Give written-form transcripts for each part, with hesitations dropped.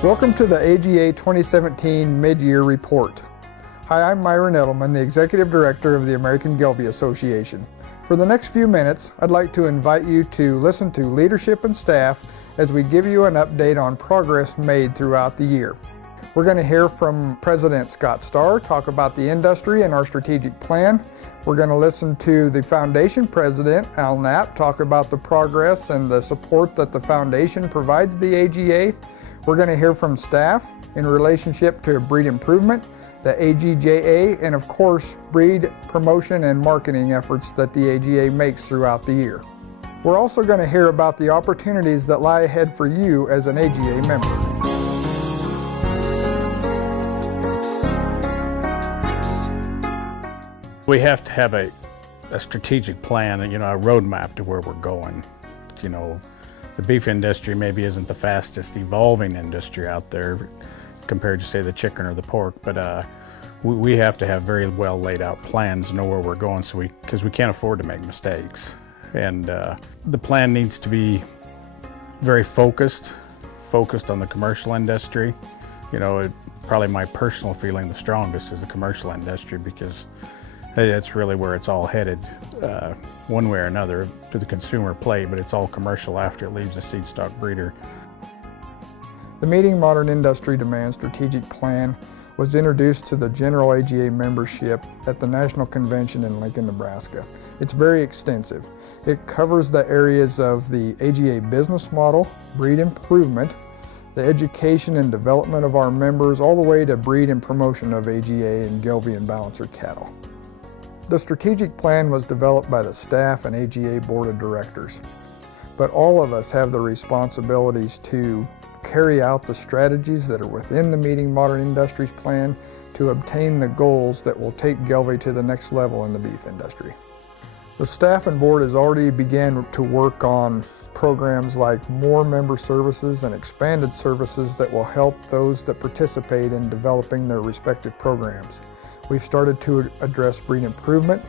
Welcome to the AGA 2017 Mid-Year Report. Hi, I'm Myron Edelman, the Executive Director of the American Gelbvieh Association. For the next few minutes, I'd like to invite you to listen to leadership and staff as we give you an update on progress made throughout the year. We're going to hear from President Scott Starr talk about the industry and our strategic plan. We're going to listen to the Foundation President, Al Knapp, talk about the progress and the support that the Foundation provides the AGA. We're going to hear from staff in relationship to breed improvement, the AGJA, and of course, breed promotion and marketing efforts that the AGA makes throughout the year. We're also going to hear about the opportunities that lie ahead for you as an AGA member. We have to have a strategic plan, a roadmap to where we're going. The beef industry maybe isn't the fastest evolving industry out there compared to, say, the chicken or the pork, but we have to have very well laid out plans, know where we're going, because we can't afford to make mistakes. And the plan needs to be very focused on the commercial industry. Probably my personal feeling, the strongest is the commercial industry, because that's really where it's all headed, one way or another, to the consumer plate, but it's all commercial after it leaves the seed stock breeder. The Meeting Modern Industry Demand Strategic Plan was introduced to the general AGA membership at the National Convention in Lincoln, Nebraska. It's very extensive. It covers the areas of the AGA business model, breed improvement, the education and development of our members, all the way to breed and promotion of AGA and Gelbvieh and Balancer cattle. The strategic plan was developed by the staff and AGA Board of Directors, but all of us have the responsibilities to carry out the strategies that are within the Meeting Modern Industries plan to obtain the goals that will take Gelbvieh to the next level in the beef industry. The staff and board has already began to work on programs like more member services and expanded services that will help those that participate in developing their respective programs. We've started to address breed improvement,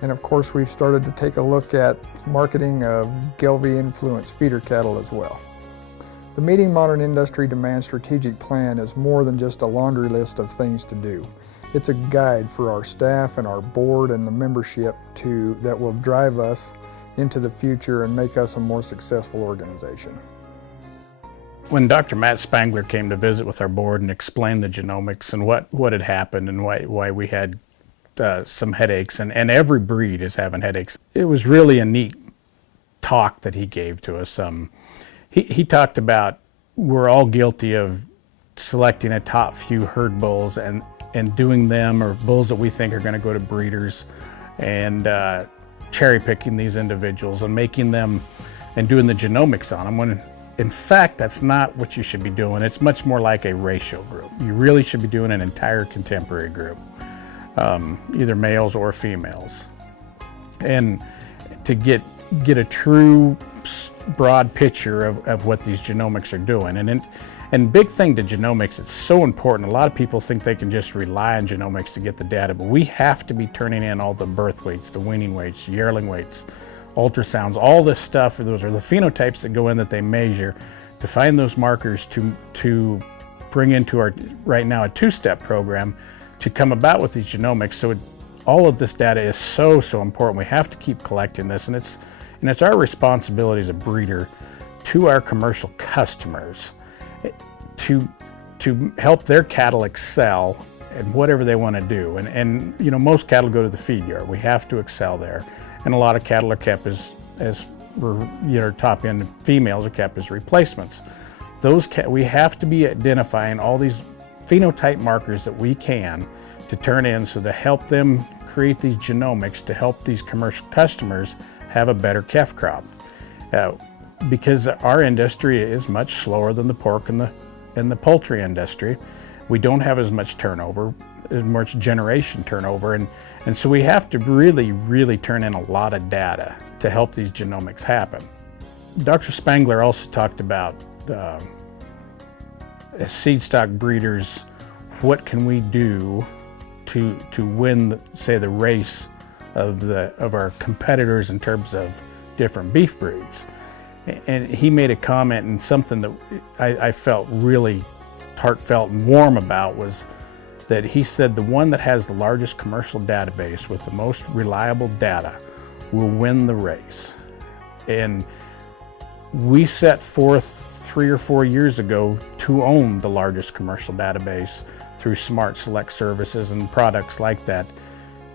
and of course we've started to take a look at marketing of Gelbvieh influenced feeder cattle as well. The Meeting Modern Industry Demand Strategic Plan is more than just a laundry list of things to do. It's a guide for our staff and our board and the membership that will drive us into the future and make us a more successful organization. When Dr. Matt Spangler came to visit with our board and explained the genomics and what had happened and why we had some headaches, and every breed is having headaches, it was really a neat talk that he gave to us. He talked about we're all guilty of selecting a top few herd bulls and doing them, or bulls that we think are going to go to breeders, and cherry picking these individuals and making them and doing the genomics on them, when in fact that's not what you should be doing. It's much more like a ratio group. You really should be doing an entire contemporary group, either males or females, and to get a true broad picture of what these genomics are doing. And big thing to genomics, it's so important. A lot of people think they can just rely on genomics to get the data, but we have to be turning in all the birth weights, the weaning weights, yearling weights, ultrasounds, all this stuff. Those are the phenotypes that go in that they measure to find those markers to bring into our, right now, a two-step program to come about with these genomics. So all of this data is so important. We have to keep collecting this, and it's our responsibility as a breeder to our commercial customers to help their cattle excel in whatever they want to do. And most cattle go to the feed yard. We have to excel there. And a lot of cattle are kept as top end females are kept as replacements. We have to be identifying all these phenotype markers that we can to turn in, so to help them create these genomics to help these commercial customers have a better calf crop. Because our industry is much slower than the pork and the poultry industry. We don't have as much turnover, as much generation turnover, and so we have to really turn in a lot of data to help these genomics happen. Dr. Spangler also talked about as seed stock breeders, what can we do to win, say, the race of our competitors in terms of different beef breeds. And he made a comment, and something that I felt really heartfelt and warm about was that he said the one that has the largest commercial database with the most reliable data will win the race. And we set forth 3 or 4 years ago to own the largest commercial database through Smart Select services and products like that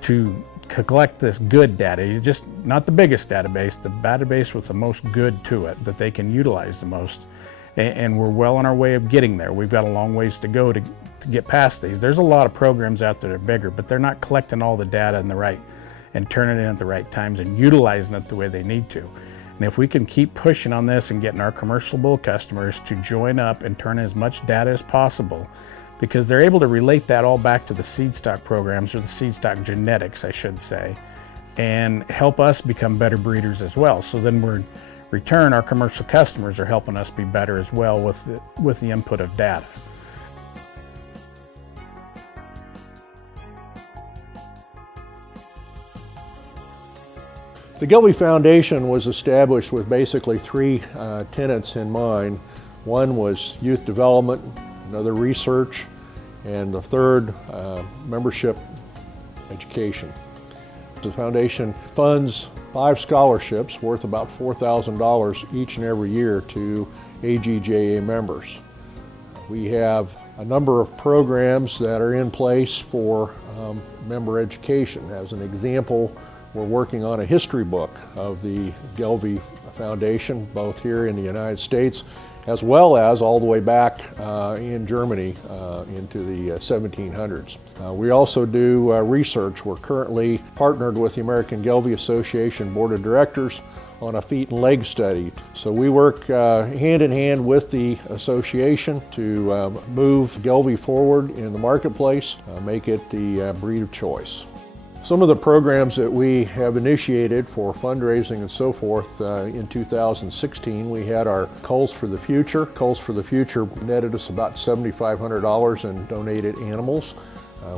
to collect this good data, just not the biggest database, the database with the most good to it that they can utilize the most. And we're well on our way of getting there. We've got a long ways to go to get past these. There's a lot of programs out there that are bigger, but they're not collecting all the data and turning it in at the right times and utilizing it the way they need to. And if we can keep pushing on this and getting our commercial bull customers to join up and turn in as much data as possible, because they're able to relate that all back to the seed stock programs, or the seed stock genetics, I should say, and help us become better breeders as well. So then in return, our commercial customers are helping us be better as well with the input of data. The Gelby Foundation was established with basically 3 tenets in mind. One was youth development, another research, and the third, membership education. The foundation funds 5 scholarships worth about $4,000 each and every year to AGJA members. We have a number of programs that are in place for member education. As an example, we're working on a history book of the Gelby Foundation, both here in the United States as well as all the way back in Germany into the 1700s. We also do research. We're currently partnered with the American Gelby Association Board of Directors on a feet and leg study. So we work hand in hand with the association to move Gelby forward in the marketplace, make it the breed of choice. Some of the programs that we have initiated for fundraising and so forth in 2016, we had our Culls for the Future. Culls for the Future netted us about $7,500 in donated animals.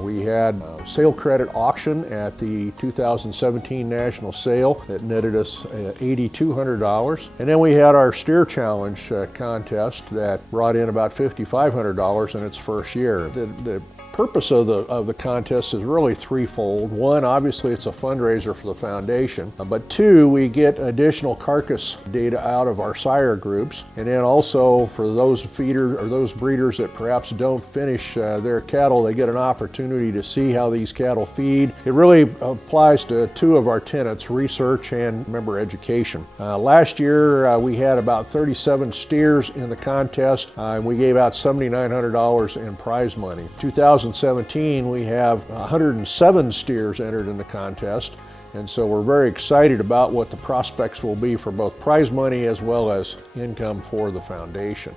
We had a sale credit auction at the 2017 National Sale that netted us $8,200. And then we had our Steer Challenge contest that brought in about $5,500 in its first year. The purpose of the contest is really threefold. One, obviously it's a fundraiser for the foundation, but 2, we get additional carcass data out of our sire groups, and then also for those feeders or those breeders that perhaps don't finish their cattle, they get an opportunity to see how these cattle feed. It really applies to 2 of our tenets, research and member education. Last year we had about 37 steers in the contest, and we gave out $7,900 in prize money. 2017, we have 107 steers entered in the contest, and so we're very excited about what the prospects will be for both prize money as well as income for the foundation.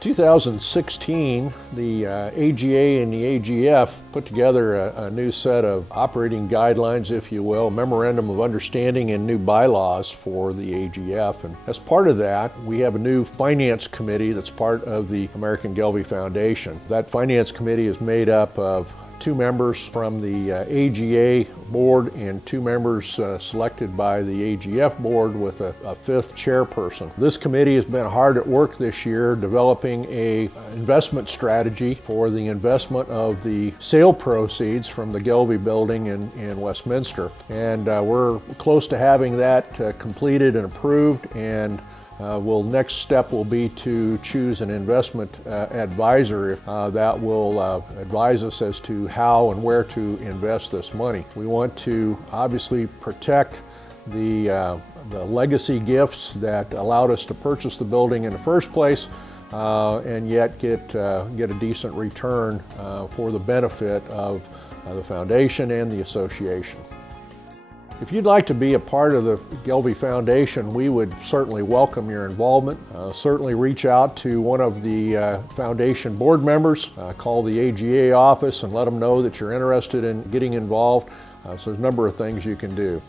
2016, the AGA and the AGF put together a new set of operating guidelines, if you will, memorandum of understanding and new bylaws for the AGF. And as part of that, we have a new finance committee that's part of the American Gelby Foundation. That finance committee is made up of 2 members from the AGA board and 2 members selected by the AGF board with a 5th chairperson. This committee has been hard at work this year developing a investment strategy for the investment of the sale proceeds from the Gelby building in Westminster. And we're close to having that completed and approved, and next step will be to choose an investment advisor that will advise us as to how and where to invest this money. We want to obviously protect the legacy gifts that allowed us to purchase the building in the first place, and yet get a decent return for the benefit of the foundation and the association. If you'd like to be a part of the Gelby Foundation, we would certainly welcome your involvement. Certainly reach out to one of the foundation board members, call the AGA office and let them know that you're interested in getting involved. So there's a number of things you can do.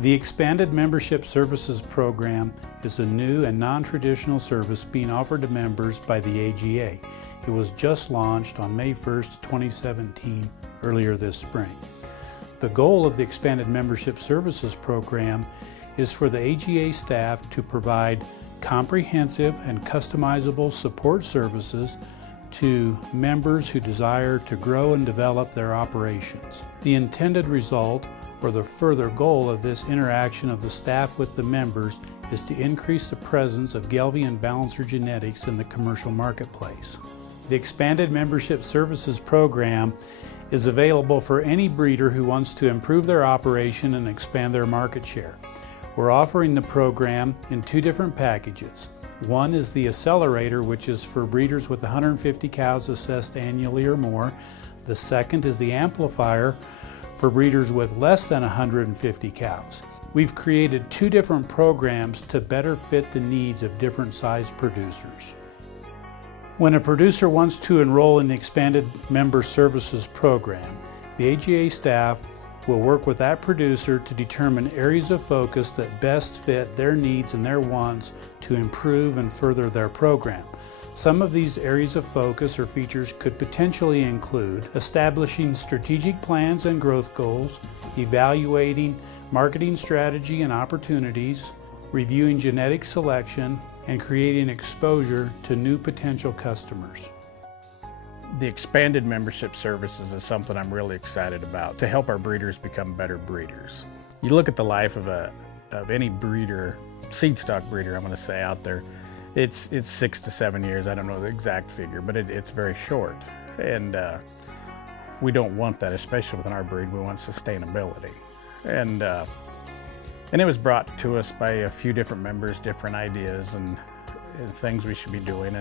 The Expanded Membership Services Program is a new and non-traditional service being offered to members by the AGA. It was just launched on May 1st, 2017, earlier this spring. The goal of the Expanded Membership Services Program is for the AGA staff to provide comprehensive and customizable support services to members who desire to grow and develop their operations. The intended result, or the further goal of this interaction of the staff with the members, is to increase the presence of Gelbvieh and Balancer genetics in the commercial marketplace. The Expanded Membership Services Program is available for any breeder who wants to improve their operation and expand their market share. We're offering the program in two different packages. One is the Accelerator, which is for breeders with 150 cows assessed annually or more. The second is the Amplifier for breeders with less than 150 cows. We've created two different programs to better fit the needs of different size producers. When a producer wants to enroll in the Expanded Member Services Program, the AGA staff will work with that producer to determine areas of focus that best fit their needs and their wants to improve and further their program. Some of these areas of focus or features could potentially include establishing strategic plans and growth goals, evaluating marketing strategy and opportunities, reviewing genetic selection, and creating exposure to new potential customers. The expanded membership services is something I'm really excited about to help our breeders become better breeders. You look at the life of any breeder, seed stock breeder, I'm going to say out there, it's 6 to 7 years. I don't know the exact figure, but it's very short. And we don't want that, especially within our breed. We want sustainability. And it was brought to us by a few different members, different ideas and things we should be doing.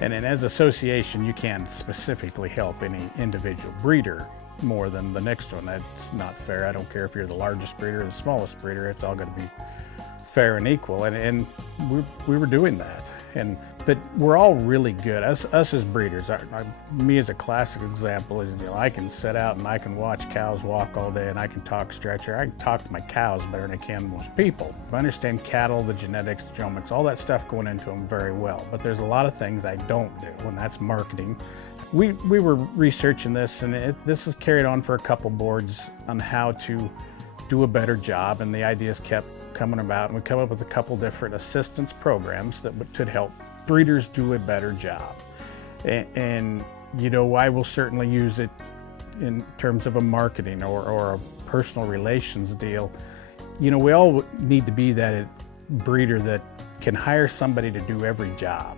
And as an association, you can't specifically help any individual breeder more than the next one. That's not fair. I don't care if you're the largest breeder or the smallest breeder. It's all going to be fair and equal. And we were doing that. But we're all really good. Us as breeders, me as a classic example is, I can sit out and I can watch cows walk all day and I can talk stretcher. I can talk to my cows better than I can most people. I understand cattle, the genetics, the genomics, all that stuff going into them very well. But there's a lot of things I don't do, and that's marketing. We were researching this, and this is carried on for a couple boards on how to do a better job, and the ideas kept coming about, and we come up with a couple different assistance programs that should help breeders do a better job. And I will certainly use it in terms of a marketing or a personal relations deal. We all need to be that breeder that can hire somebody to do every job.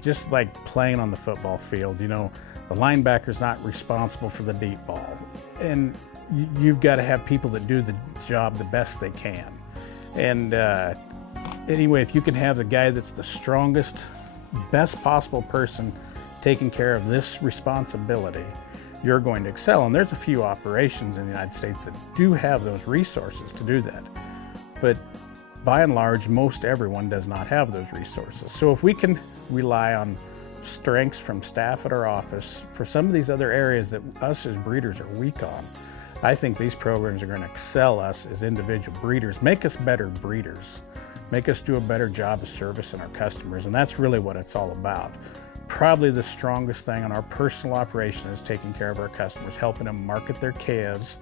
Just like playing on the football field, the linebacker's not responsible for the deep ball. And you've got to have people that do the job the best they can. And anyway, if you can have the guy that's the strongest, best possible person taking care of this responsibility, you're going to excel. And there's a few operations in the United States that do have those resources to do that. But by and large, most everyone does not have those resources. So if we can rely on strengths from staff at our office for some of these other areas that us as breeders are weak on, I think these programs are going to excel us as individual breeders, make us better breeders, make us do a better job of servicing our customers, and that's really what it's all about. Probably the strongest thing on our personal operation is taking care of our customers, helping them market their calves,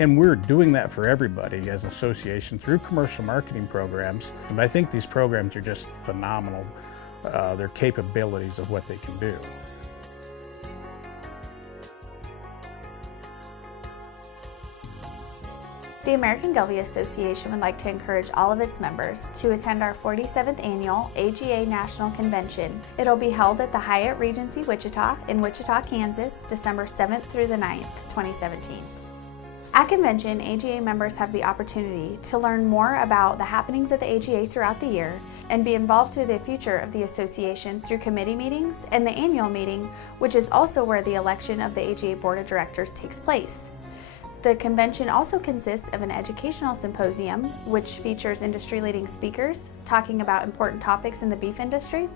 and we're doing that for everybody as an association through commercial marketing programs. And I think these programs are just phenomenal, their capabilities of what they can do. The American Gelbvieh Association would like to encourage all of its members to attend our 47th annual AGA National Convention. It'll be held at the Hyatt Regency Wichita in Wichita, Kansas, December 7th through the 9th, 2017. At convention, AGA members have the opportunity to learn more about the happenings at the AGA throughout the year and be involved through the future of the association through committee meetings and the annual meeting, which is also where the election of the AGA Board of Directors takes place. The convention also consists of an educational symposium, which features industry-leading speakers talking about important topics in the beef industry,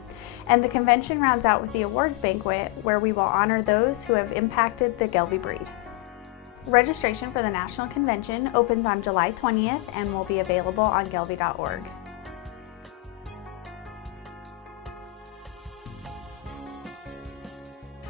and the convention rounds out with the awards banquet, where we will honor those who have impacted the Gelbvieh breed. Registration for the National Convention opens on July 20th and will be available on gelbvieh.org.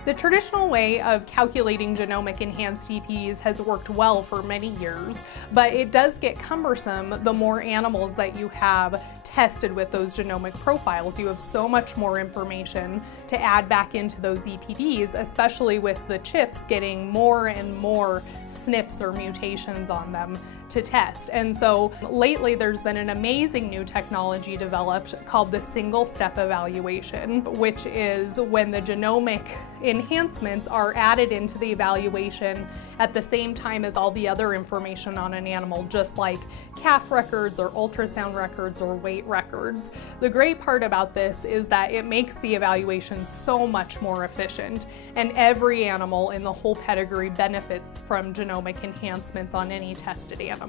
The traditional way of calculating genomic enhanced EPDs has worked well for many years, but it does get cumbersome the more animals that you have tested with those genomic profiles. You have so much more information to add back into those EPDs, especially with the chips getting more and more SNPs or mutations on them to test. And so lately there's been an amazing new technology developed called the single-step evaluation, which is when the genomic enhancements are added into the evaluation at the same time as all the other information on an animal, just like calf records or ultrasound records or weight records. The great part about this is that it makes the evaluation so much more efficient, and every animal in the whole pedigree benefits from genomic enhancements on any tested animal.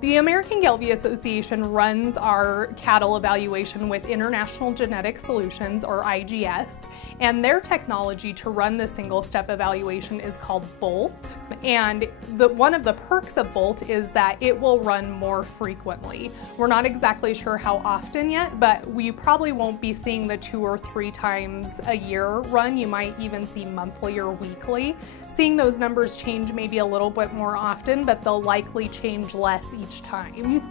The American Gelbvieh Association runs our cattle evaluation with International Genetic Solutions, or IGS, and their technology to run the single-step evaluation is called BOLT. And one of the perks of BOLT is that it will run more frequently. We're not exactly sure how often yet, but we probably won't be seeing the 2 or 3 times a year run. You might even see monthly or weekly. Seeing those numbers change maybe a little bit more often, but they'll likely change less each time.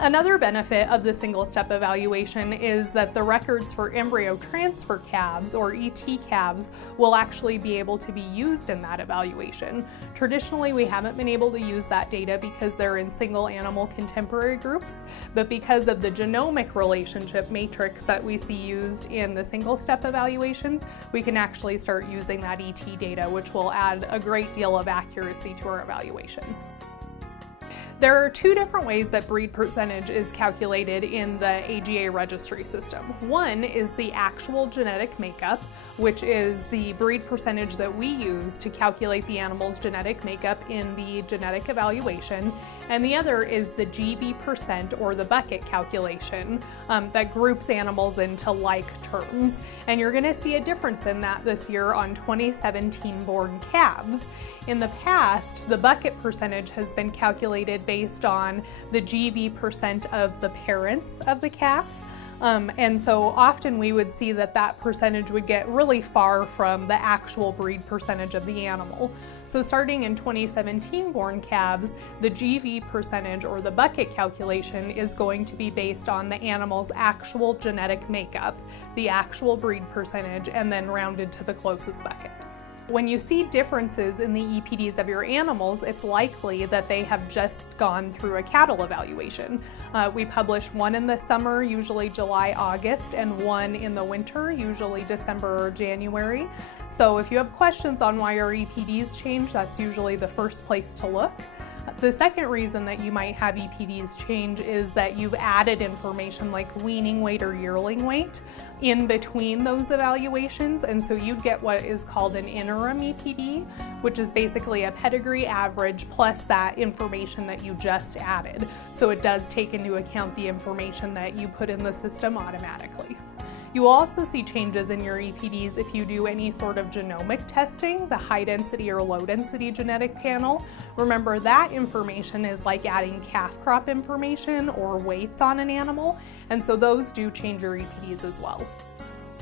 Another benefit of the single-step evaluation is that the records for embryo transfer calves, or ET calves, will actually be able to be used in that evaluation. Traditionally, we haven't been able to use that data because they're in single animal contemporary groups, but because of the genomic relationship matrix that we see used in the single-step evaluations, we can actually start using that ET data, which will add a great deal of accuracy to our evaluation. There are 2 different ways that breed percentage is calculated in the AGA registry system. One is the actual genetic makeup, which is the breed percentage that we use to calculate the animal's genetic makeup in the genetic evaluation. And the other is the GV%, or the bucket calculation, that groups animals into like terms. And you're gonna see a difference in that this year on 2017 born calves. In the past, the bucket percentage has been calculated based on the GV% of the parents of the calf. And so often we would see that that percentage would get really far from the actual breed percentage of the animal. So starting in 2017 born calves, the GV percentage, or the bucket calculation, is going to be based on the animal's actual genetic makeup, the actual breed percentage, and then rounded to the closest bucket. When you see differences in the EPDs of your animals, it's likely that they have just gone through a cattle evaluation. We publish one in the summer, usually July, August, and one in the winter, usually December or January. So if you have questions on why our EPDs change, that's usually the first place to look. The second reason that you might have EPDs change is that you've added information like weaning weight or yearling weight in between those evaluations, and so you'd get what is called an interim EPD, which is basically a pedigree average plus that information that you just added. So it does take into account the information that you put in the system automatically. You will also see changes in your EPDs if you do any sort of genomic testing, the high density or low density genetic panel. Remember, that information is like adding calf crop information or weights on an animal, and so those do change your EPDs as well.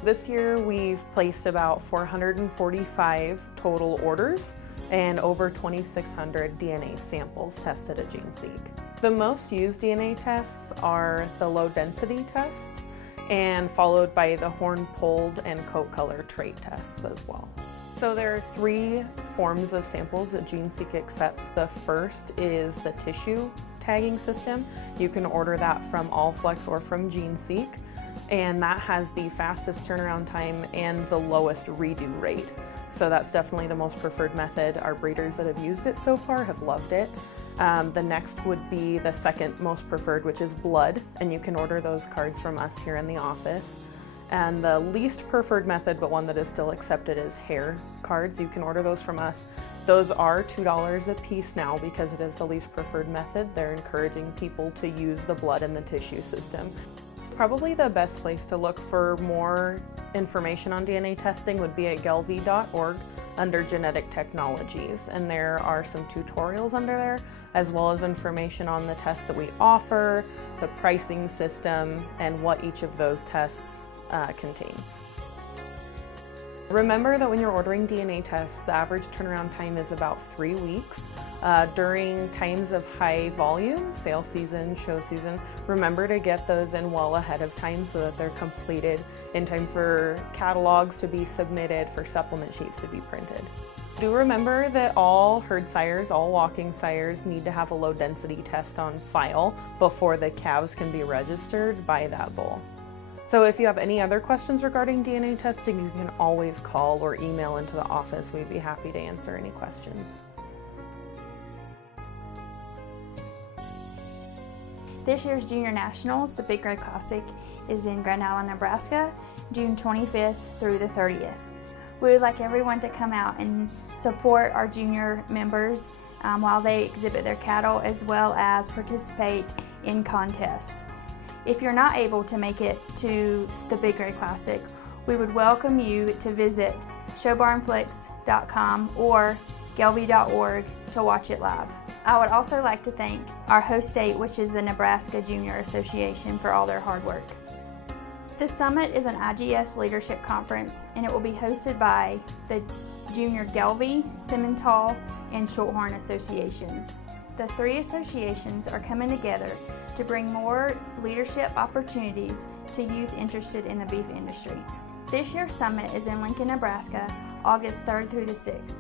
This year we've placed about 445 total orders and over 2,600 DNA samples tested at GeneSeq. The most used DNA tests are the low density test, and followed by the horn pulled and coat color trait tests as well. So there are 3 forms of samples that GeneSeq accepts. The first is the tissue tagging system. You can order that from Allflex or from GeneSeq, and that has the fastest turnaround time and the lowest redo rate. So that's definitely the most preferred method. Our breeders that have used it so far have loved it. The next would be the second most preferred, which is blood, and you can order those cards from us here in the office. And the least preferred method, but one that is still accepted, is hair cards. You can order those from us. Those are $2 a piece now because it is the least preferred method. They're encouraging people to use the blood and the tissue system. Probably the best place to look for more information on DNA testing would be at gelbvieh.org under genetic technologies, and there are some tutorials under there, as well as information on the tests that we offer, the pricing system, and what each of those tests contains. Remember that when you're ordering DNA tests, the average turnaround time is about 3 weeks. During times of high volume, sale season, show season, remember to get those in well ahead of time so that they're completed in time for catalogs to be submitted, for supplement sheets to be printed. Do remember that all herd sires, all walking sires, need to have a low density test on file before the calves can be registered by that bull. So if you have any other questions regarding DNA testing, you can always call or email into the office. We'd be happy to answer any questions. This year's Junior Nationals, the Big Red Classic, is in Grand Island, Nebraska, June 25th through the 30th. We would like everyone to come out and support our junior members while they exhibit their cattle, as well as participate in contests. If you're not able to make it to the Big Red Classic, we would welcome you to visit showbarnflix.com or gelby.org to watch it live. I would also like to thank our host state, which is the Nebraska Junior Association, for all their hard work. The summit is an IGS leadership conference, and it will be hosted by the Junior Gelby, Simmental, and Shorthorn associations. The 3 associations are coming together to bring more leadership opportunities to youth interested in the beef industry. This year's summit is in Lincoln, Nebraska, August 3rd through the 6th.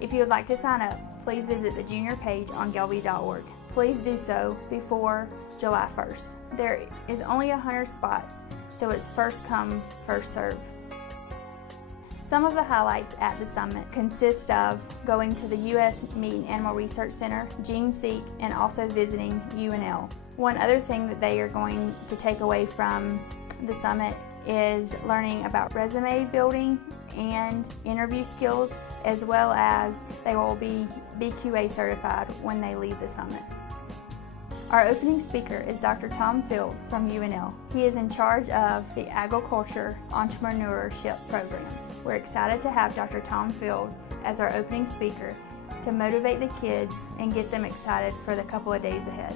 If you would like to sign up, please visit the junior page on gelby.org. Please do so before July 1st. There is only 100 spots, so it's first come, first serve. Some of the highlights at the summit consist of going to the U.S. Meat and Animal Research Center, GeneSeek, and also visiting UNL. One other thing that they are going to take away from the summit is learning about resume building and interview skills, as well as they will be BQA certified when they leave the summit. Our opening speaker is Dr. Tom Field from UNL. He is in charge of the Agriculture Entrepreneurship Program. We're excited to have Dr. Tom Field as our opening speaker to motivate the kids and get them excited for the couple of days ahead.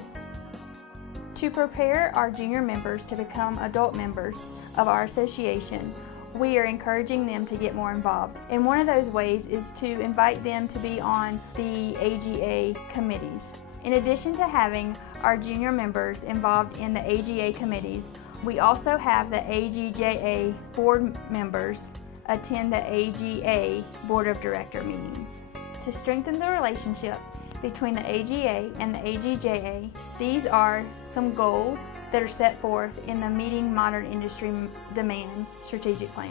To prepare our junior members to become adult members of our association, we are encouraging them to get more involved. And one of those ways is to invite them to be on the AGA committees. In addition to having our junior members involved in the AGA committees, we also have the AGJA board members attend the AGA Board of Director meetings. To strengthen the relationship between the AGA and the AGJA, these are some goals that are set forth in the Meeting Modern Industry Demand Strategic Plan.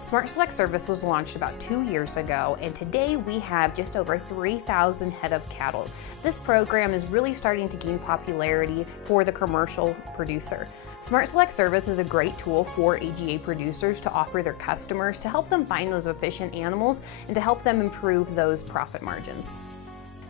Smart Select service was launched about 2 years ago, and today we have just over 3,000 head of cattle. This program is really starting to gain popularity for the commercial producer. Smart Select service is a great tool for AGA producers to offer their customers to help them find those efficient animals and to help them improve those profit margins.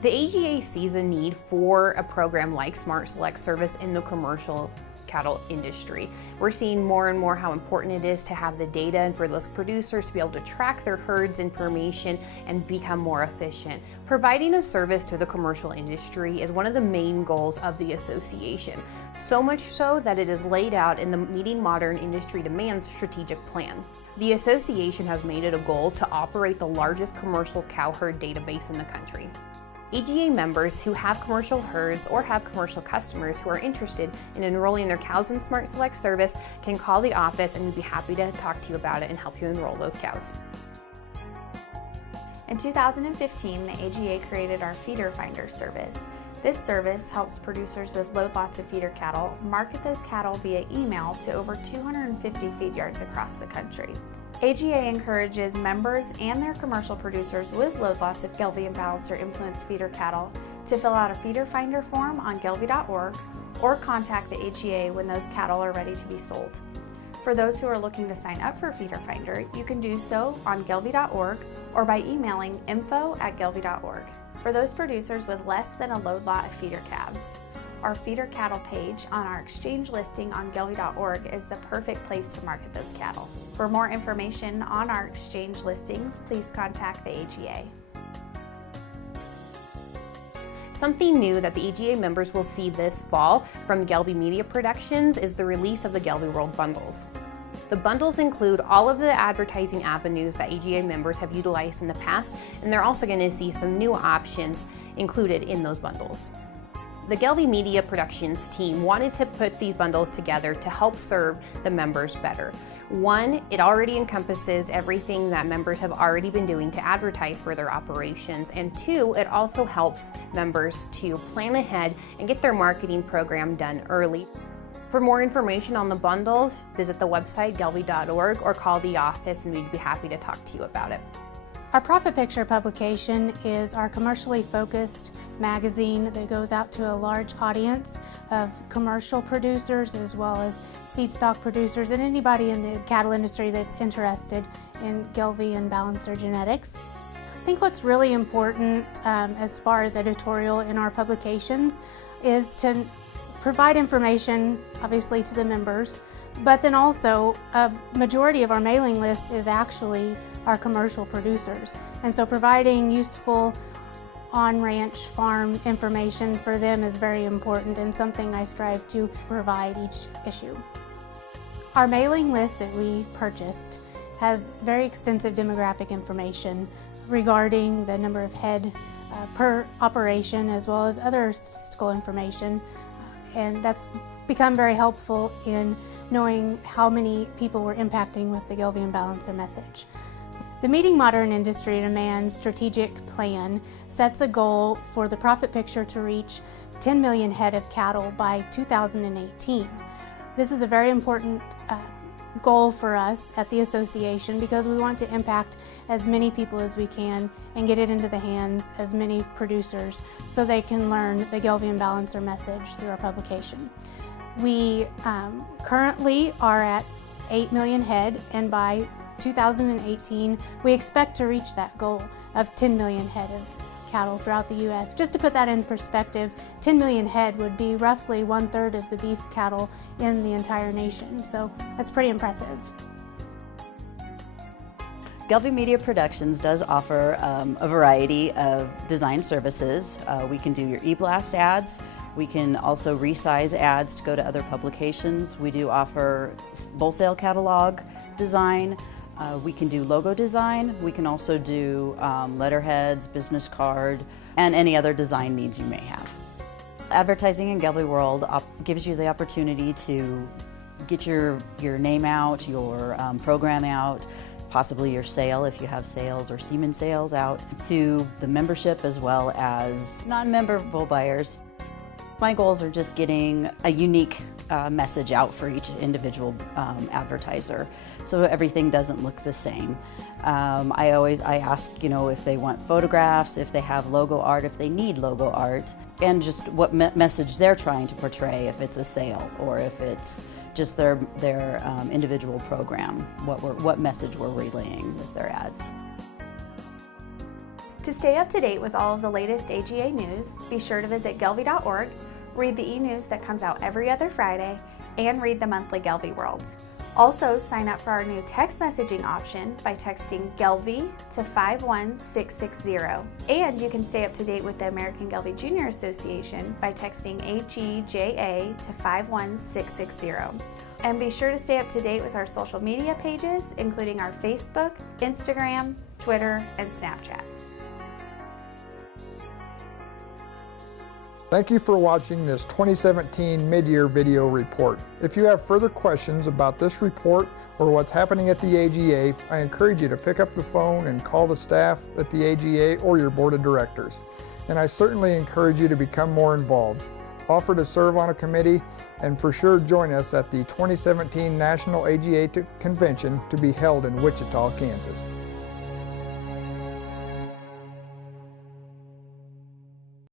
The AGA sees a need for a program like Smart Select service in the commercial cattle industry. We're seeing more and more how important it is to have the data and for those producers to be able to track their herds information and become more efficient. Providing a service to the commercial industry is one of the main goals of the association, so much so that it is laid out in the Meeting Modern Industry Demands Strategic Plan. The association has made it a goal to operate the largest commercial cow herd database in the country. AGA members who have commercial herds or have commercial customers who are interested in enrolling their cows in Smart Select service can call the office, and we'd be happy to talk to you about it and help you enroll those cows. In 2015, the AGA created our Feeder Finder service. This service helps producers with load lots of feeder cattle market those cattle via email to over 250 feed yards across the country. AGA encourages members and their commercial producers with load lots of Gelby imbalance or influence feeder cattle to fill out a Feeder Finder form on gelby.org or contact the AGA when those cattle are ready to be sold. For those who are looking to sign up for Feeder Finder, you can do so on gelby.org or by emailing info@gelby.org. For those producers with less than a load lot of feeder calves, our feeder cattle page on our exchange listing on gelby.org is the perfect place to market those cattle. For more information on our exchange listings, please contact the AGA. Something new that the AGA members will see this fall from Gelby Media Productions is the release of the Gelby World bundles. The bundles include all of the advertising avenues that AGA members have utilized in the past, and they're also going to see some new options included in those bundles. The Gelby Media Productions team wanted to put these bundles together to help serve the members better. One, it already encompasses everything that members have already been doing to advertise for their operations, and two, it also helps members to plan ahead and get their marketing program done early. For more information on the bundles, visit the website gelby.org or call the office and we'd be happy to talk to you about it. Our Profit Picture publication is our commercially focused magazine that goes out to a large audience of commercial producers as well as seed stock producers and anybody in the cattle industry that's interested in Gelby and Balancer genetics. I think what's really important as far as editorial in our publications is to provide information, obviously, to the members, but then also a majority of our mailing list is actually our commercial producers. And so providing useful on-ranch farm information for them is very important and something I strive to provide each issue. Our mailing list that we purchased has very extensive demographic information regarding the number of head per operation as well as other statistical information, and that's become very helpful in knowing how many people we're impacting with the Gelby and Balancer message. The Meeting Modern Industry Demand strategic plan sets a goal for the Profit Picture to reach 10 million head of cattle by 2018. This is a very important goal for us at the association because we want to impact as many people as we can and get it into the hands as many producers so they can learn the Gelby and Balancer message through our publication. We currently are at 8 million head, and by 2018 we expect to reach that goal of 10 million head of cattle throughout the U.S. Just to put that in perspective, 10 million head would be roughly 1/3 of the beef cattle in the entire nation, so that's pretty impressive. Gelby Media Productions does offer a variety of design services. We can do your e-blast ads. We can also resize ads to go to other publications. We do offer wholesale catalog design. We can do logo design. We can also do letterheads, business card, and any other design needs you may have. Advertising in Gelby World gives you the opportunity to get your name out, your program out, possibly your sale if you have sales or semen sales out, to the membership as well as non-member bull buyers. My goals are just getting a unique message out for each individual advertiser, so everything doesn't look the same. I ask, if they want photographs, if they have logo art, if they need logo art, and just what message they're trying to portray, if it's a sale or if it's just their individual program, what message we're relaying with their ads. To stay up to date with all of the latest AGA news, be sure to visit gelby.org, read the e-news that comes out every other Friday, and read the monthly Gelby World. Also, sign up for our new text messaging option by texting Gelby to 51660. And you can stay up to date with the American Gelby Junior Association by texting AGJA to 51660. And be sure to stay up to date with our social media pages, including our Facebook, Instagram, Twitter, and Snapchat. Thank you for watching this 2017 mid-year video report. If you have further questions about this report or what's happening at the AGA, I encourage you to pick up the phone and call the staff at the AGA or your board of directors. And I certainly encourage you to become more involved. Offer to serve on a committee, and for sure join us at the 2017 National AGA Convention to be held in Wichita, Kansas.